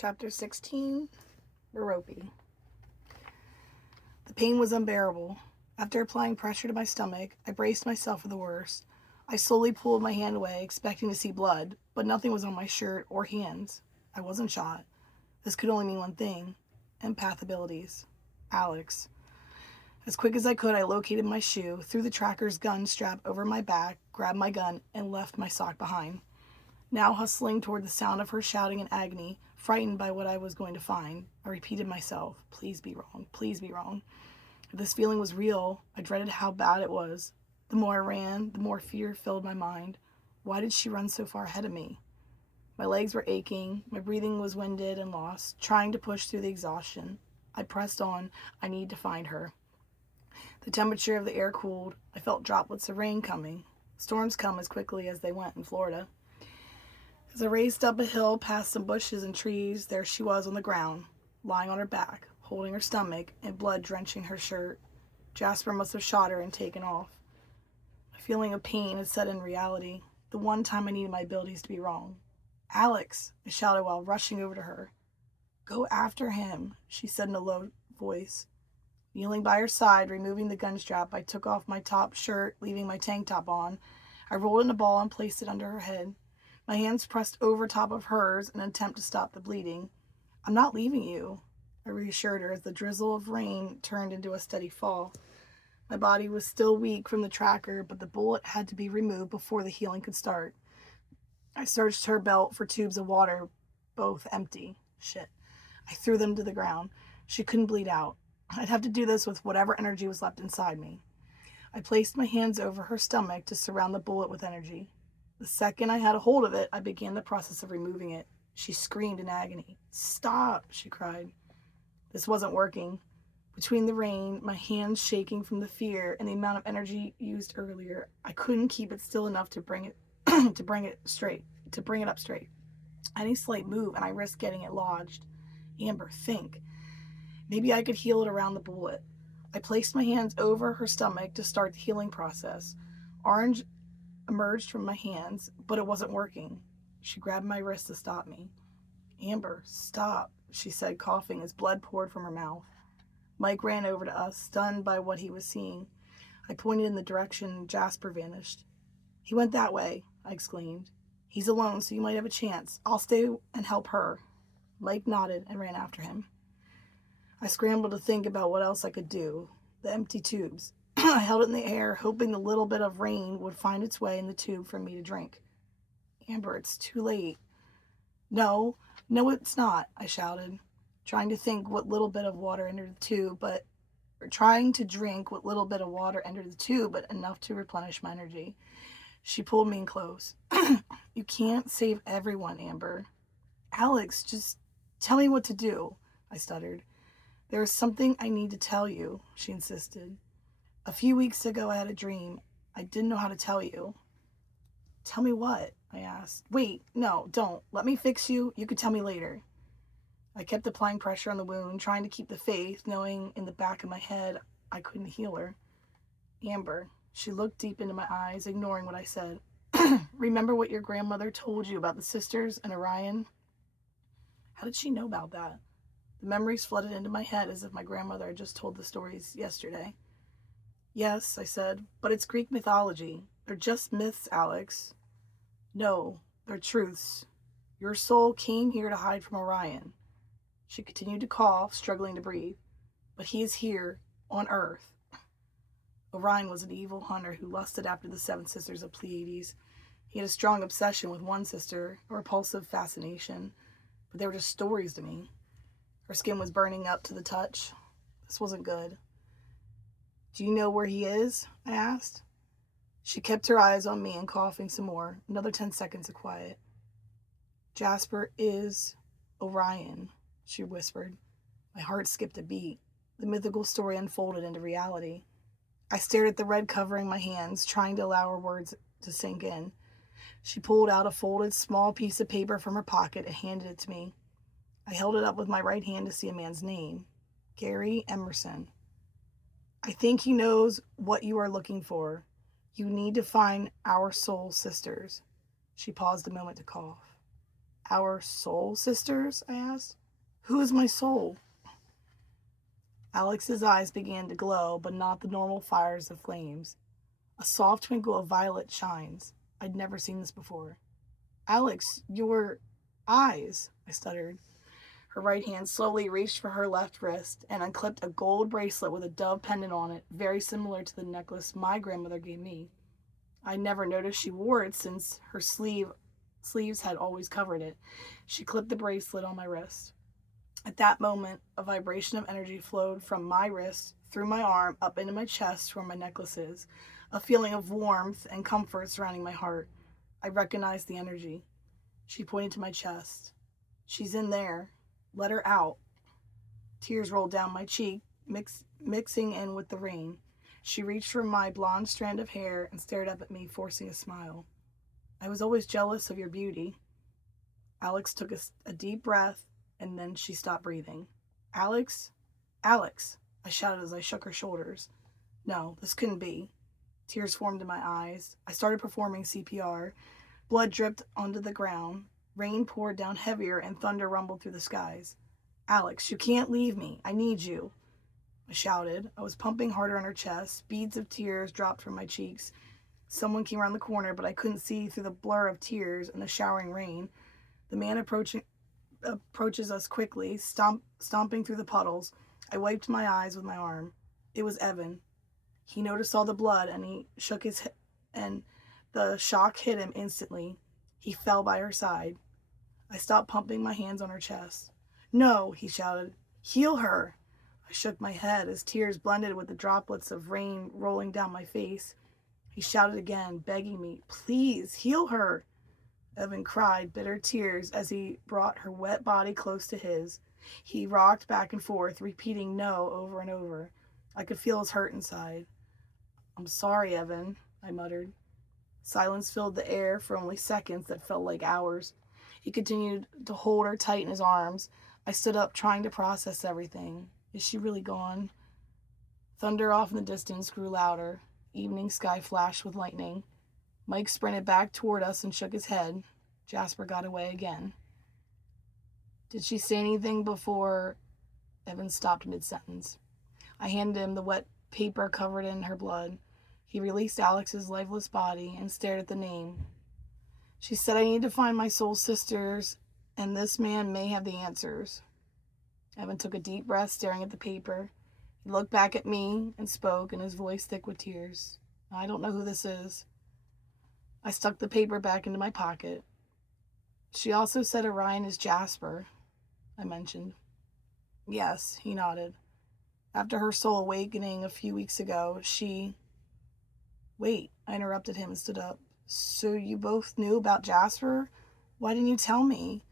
Chapter 16, Merope. The pain was unbearable. After applying pressure to my stomach, I braced myself for the worst. I slowly pulled my hand away, expecting to see blood, but nothing was on my shirt or hands. I wasn't shot. This could only mean one thing: empath abilities. Alex. As quick as I could, I located my shoe, threw the tracker's gun strap over my back, grabbed my gun, and left my sock behind. Now hustling toward the sound of her shouting in agony, frightened by what I was going to find, I repeated myself, please be wrong, please be wrong. If this feeling was real, I dreaded how bad it was. The more I ran, the more fear filled my mind. Why did she run so far ahead of me? My legs were aching, my breathing was winded and lost, trying to push through the exhaustion. I pressed on. I needed to find her. The temperature of the air cooled. I felt droplets of rain coming. Storms come as quickly as they went in Florida. As I raced up a hill past some bushes and trees, there she was on the ground, lying on her back, holding her stomach, and blood drenching her shirt. Jasper must have shot her and taken off. A feeling of pain had set in reality, the one time I needed my abilities to be wrong. Alex, I shouted while rushing over to her. Go after him, she said in a low voice. Kneeling by her side, removing the gun strap, I took off my top shirt, leaving my tank top on. I rolled in a ball and placed it under her head. My hands pressed over top of hers in an attempt to stop the bleeding. I'm not leaving you, I reassured her as the drizzle of rain turned into a steady fall. My body was still weak from the tracker, but the bullet had to be removed before the healing could start. I searched her belt for tubes of water, both empty. Shit. I threw them to the ground. She couldn't bleed out. I'd have to do this with whatever energy was left inside me. I placed my hands over her stomach to surround the bullet with energy. The second I had a hold of it, I began the process of removing it. She screamed in agony. Stop, she cried. This wasn't working. Between the rain, my hands shaking from the fear, and the amount of energy used earlier, I couldn't keep it still enough to bring it to bring it up straight. Any slight move, and I risked getting it lodged. Amber, think. Maybe I could heal it around the bullet. I placed my hands over her stomach to start the healing process. Orange emerged from my hands, but it wasn't working. She grabbed my wrist to stop me. Amber, stop, she said, coughing as blood poured from her mouth. Mike ran over to us, stunned by what he was seeing. I pointed in the direction Jasper vanished. He went that way, I exclaimed. He's alone, so you might have a chance. I'll stay and help her. Mike nodded and ran after him. I scrambled to think about what else I could do. The empty tubes. I held it in the air, hoping the little bit of rain would find its way in the tube for me to drink. Amber, it's too late. No, it's not, I shouted, trying to drink what little bit of water entered the tube, but enough to replenish my energy. She pulled me in close. You can't save everyone, Amber. Alex, just tell me what to do, I stuttered. There is something I need to tell you, she insisted. A few weeks ago, I had a dream. I didn't know how to tell you. Tell me what? I asked. Wait, no, don't. Let me fix you. You could tell me later. I kept applying pressure on the wound, trying to keep the faith, knowing in the back of my head I couldn't heal her. Amber, she looked deep into my eyes, ignoring what I said. Remember what your grandmother told you about the sisters and Orion? How did she know about that? The memories flooded into my head as if my grandmother had just told the stories yesterday. Yes, I said, but it's Greek mythology. They're just myths, Alex. No, they're truths. Your soul came here to hide from Orion. She continued to cough, struggling to breathe. But he is here, on Earth. Orion was an evil hunter who lusted after the seven sisters of Pleiades. He had a strong obsession with one sister, a repulsive fascination, but they were just stories to me. Her skin was burning up to the touch. This wasn't good. Do you know where he is? I asked. She kept her eyes on me and coughing some more. Another 10 seconds of quiet. Jasper is Orion, she whispered. My heart skipped a beat. The mythical story unfolded into reality. I stared at the red covering my hands, trying to allow her words to sink in. She pulled out a folded small piece of paper from her pocket and handed it to me. I held it up with my right hand to see a man's name. Gary Emerson. I think he knows what you are looking for. You need to find our soul sisters. She paused a moment to cough. Our soul sisters? I asked. Who is my soul? Alex's eyes began to glow, but not the normal fires of flames. A soft twinkle of violet shines. I'd never seen this before. Alex, your eyes, I stuttered. Her right hand slowly reached for her left wrist and unclipped a gold bracelet with a dove pendant on it, very similar to the necklace my grandmother gave me. I never noticed she wore it since her sleeves had always covered it. She clipped the bracelet on my wrist. At that moment, a vibration of energy flowed from my wrist, through my arm, up into my chest where my necklace is. A feeling of warmth and comfort surrounding my heart. I recognized the energy. She pointed to my chest. She's in there. Let her out. Tears rolled down my cheek, mixing in with the rain. She reached for my blonde strand of hair and stared up at me, forcing a smile. I was always jealous of your beauty. Alex took a deep breath, and then she stopped breathing. Alex? Alex! I shouted as I shook her shoulders. No, this couldn't be. Tears formed in my eyes. I started performing CPR. Blood dripped onto the ground. Rain poured down heavier and thunder rumbled through the skies. Alex, you can't leave me. I need you. I shouted. I was pumping harder on her chest. Beads of tears dropped from my cheeks. Someone came around the corner, but I couldn't see through the blur of tears and the showering rain. The man approaches us quickly, stomping through the puddles. I wiped my eyes with my arm. It was Evan. He noticed all the blood, and he shook his head, and the shock hit him instantly. He fell by her side. I stopped pumping my hands on her chest. No, he shouted. Heal her. I shook my head as tears blended with the droplets of rain rolling down my face. He shouted again, begging me, please, heal her. Evan cried bitter tears as he brought her wet body close to his. He rocked back and forth, repeating no over and over. I could feel his hurt inside. I'm sorry, Evan, I muttered. Silence filled the air for only seconds that felt like hours. He continued to hold her tight in his arms. I stood up, trying to process everything. Is she really gone? Thunder off in the distance grew louder. Evening sky flashed with lightning. Mike sprinted back toward us and shook his head. Jasper got away again. Did she say anything before? Evan stopped mid-sentence. I handed him the wet paper covered in her blood. He released Alex's lifeless body and stared at the name. She said I need to find my soul sisters, and this man may have the answers. Evan took a deep breath, staring at the paper. He looked back at me and spoke, and his voice thick with tears. I don't know who this is. I stuck the paper back into my pocket. She also said Orion is Jasper, I mentioned. Yes, he nodded. After her soul awakening a few weeks ago, she... Wait, I interrupted him and stood up. So you both knew about Jasper? Why didn't you tell me?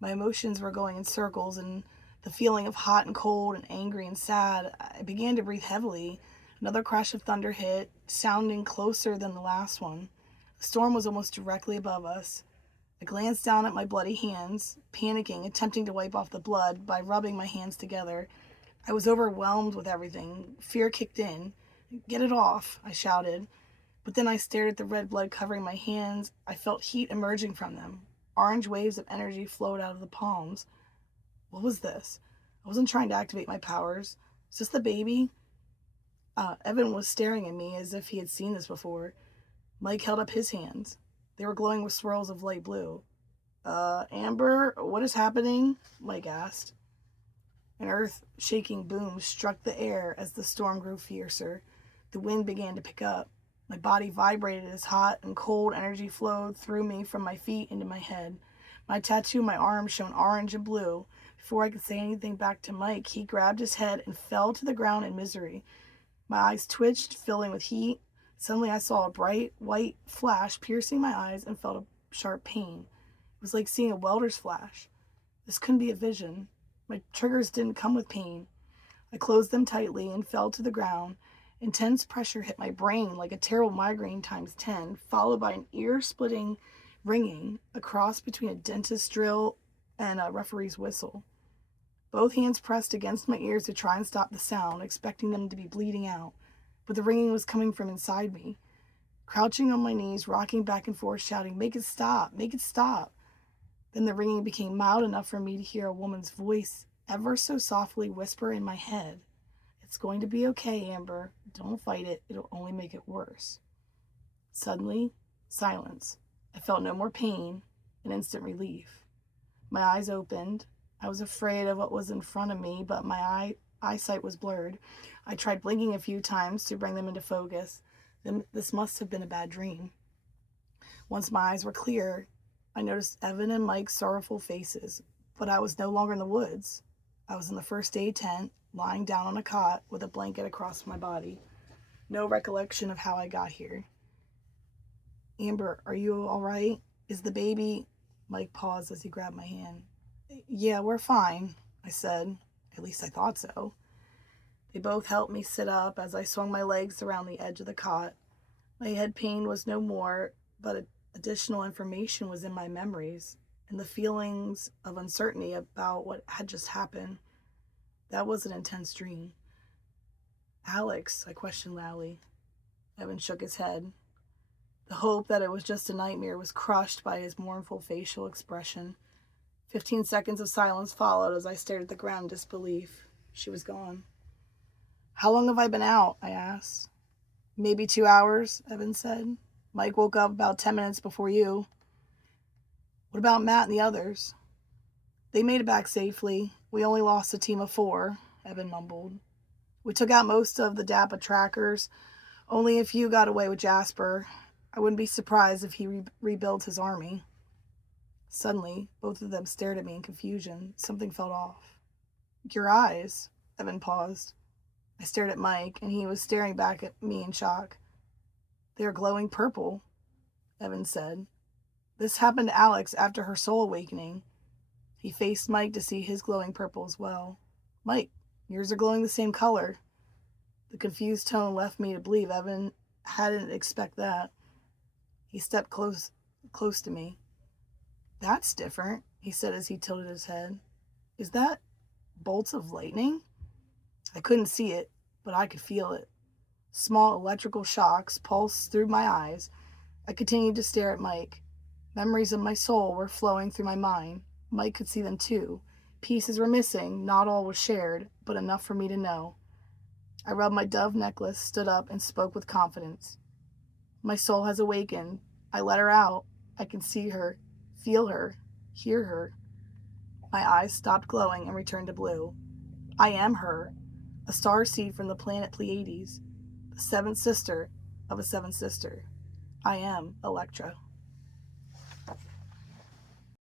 My emotions were going in circles, and the feeling of hot and cold and angry and sad, I began to breathe heavily. Another crash of thunder hit, sounding closer than the last one. The storm was almost directly above us. I glanced down at my bloody hands, panicking, attempting to wipe off the blood by rubbing my hands together. I was overwhelmed with everything. Fear kicked in. Get it off, I shouted. But then I stared at the red blood covering my hands. I felt heat emerging from them. Orange waves of energy flowed out of the palms. What was this? I wasn't trying to activate my powers. Is this the baby? Evan was staring at me as if he had seen this before. Mike held up his hands. They were glowing with swirls of light blue. Amber, what is happening? Mike asked. An earth-shaking boom struck the air as the storm grew fiercer. The wind began to pick up. My body vibrated as hot and cold energy flowed through me from my feet into my head. My tattoo on my arm shone orange and blue. Before I could say anything back to Mike, he grabbed his head and fell to the ground in misery. My eyes twitched, filling with heat. Suddenly I saw a bright white flash piercing my eyes and felt a sharp pain. It was like seeing a welder's flash. This couldn't be a vision. My triggers didn't come with pain. I closed them tightly and fell to the ground. Intense pressure hit my brain like a terrible migraine times 10, followed by an ear-splitting ringing, a cross between a dentist's drill and a referee's whistle. Both hands pressed against my ears to try and stop the sound, expecting them to be bleeding out. But the ringing was coming from inside me. Crouching on my knees, rocking back and forth, shouting, "Make it stop! Make it stop!" Then the ringing became mild enough for me to hear a woman's voice ever so softly whisper in my head, "It's going to be okay, Amber. Don't fight it. It'll only make it worse." Suddenly, silence. I felt no more pain, an instant relief. My eyes opened. I was afraid of what was in front of me, but my eyesight was blurred. I tried blinking a few times to bring them into focus. This must have been a bad dream. Once my eyes were clear, I noticed Evan and Mike's sorrowful faces, but I was no longer in the woods. I was in the first aid tent, lying down on a cot with a blanket across my body. No recollection of how I got here. "Amber, are you all right? Is the baby..." Mike paused as he grabbed my hand. "Yeah, we're fine," I said. At least I thought so. They both helped me sit up as I swung my legs around the edge of the cot. My head pain was no more, but additional information was in my memories, and the feelings of uncertainty about what had just happened. That was an intense dream. "Alex," I questioned loudly. Evan shook his head. The hope that it was just a nightmare was crushed by his mournful facial expression. 15 seconds of silence followed as I stared at the ground in disbelief. She was gone. "How long have I been out?" I asked. "Maybe 2 hours," Evan said. "Mike woke up about 10 minutes before you." "What about Matt and the others?" "They made it back safely. We only lost a team of 4, Evan mumbled. "We took out most of the DAPA trackers. Only a few got away with Jasper. I wouldn't be surprised if he rebuilds his army." Suddenly, both of them stared at me in confusion. Something felt off. "Your eyes." Evan paused. I stared at Mike, and he was staring back at me in shock. "They are glowing purple," Evan said. "This happened to Alex after her soul awakening." He faced Mike to see his glowing purple as well. "Mike, yours are glowing the same color." The confused tone left me to believe Evan hadn't expected that. He stepped close to me. "That's different," he said as he tilted his head. "Is that bolts of lightning?" I couldn't see it, but I could feel it. Small electrical shocks pulsed through my eyes. I continued to stare at Mike. Memories of my soul were flowing through my mind. Mike could see them too. Pieces were missing, not all was shared, but enough for me to know. I rubbed my dove necklace, stood up, and spoke with confidence. "My soul has awakened. I let her out. I can see her, feel her, hear her." My eyes stopped glowing and returned to blue. I am her, a starseed from the planet Pleiades, the seventh sister of a seventh sister. I am Electra.